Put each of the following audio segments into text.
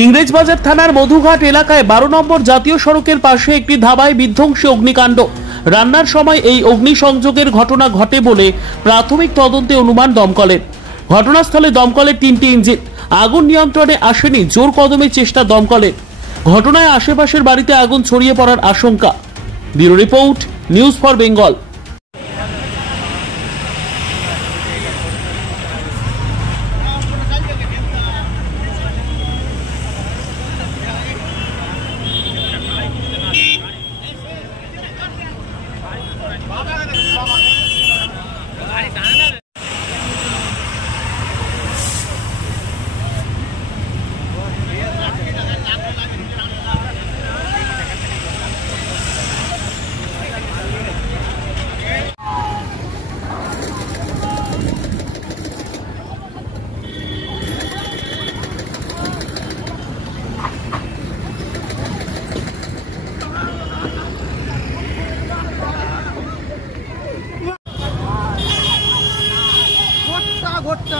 ইংরেজবাজার থানার মধুঘাট এলাকায় 12 নম্বর জাতীয় সড়কের পাশে একটি ধাবায় বিধ্বংসী অগ্নিকাণ্ড। রান্নার সময় এই অগ্নিসংযোগের ঘটনা ঘটে বলে প্রাথমিক তদন্তে অনুমান দমকলের। ঘটনাস্থলে দমকলের 3টি ইঞ্জিন। আগুন নিয়ন্ত্রণে আসেনি, জোর কদমে চেষ্টা দমকলের। ঘটনায় আশেপাশের বাড়িতে আগুন ছড়িয়ে পড়ার আশঙ্কা। Bureau report, news for Bengal.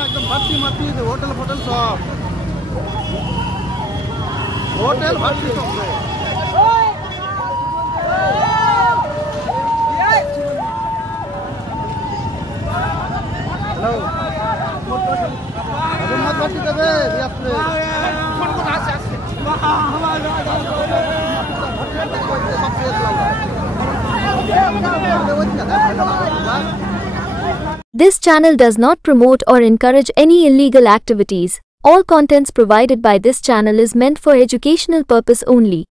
एकदम भर्ती मर्ती होटल फोटल सब होटल भर्ती सब हेलो मत भर्ती देवे This channel does not promote or encourage any illegal activities. All contents provided by this channel is meant for educational purpose only.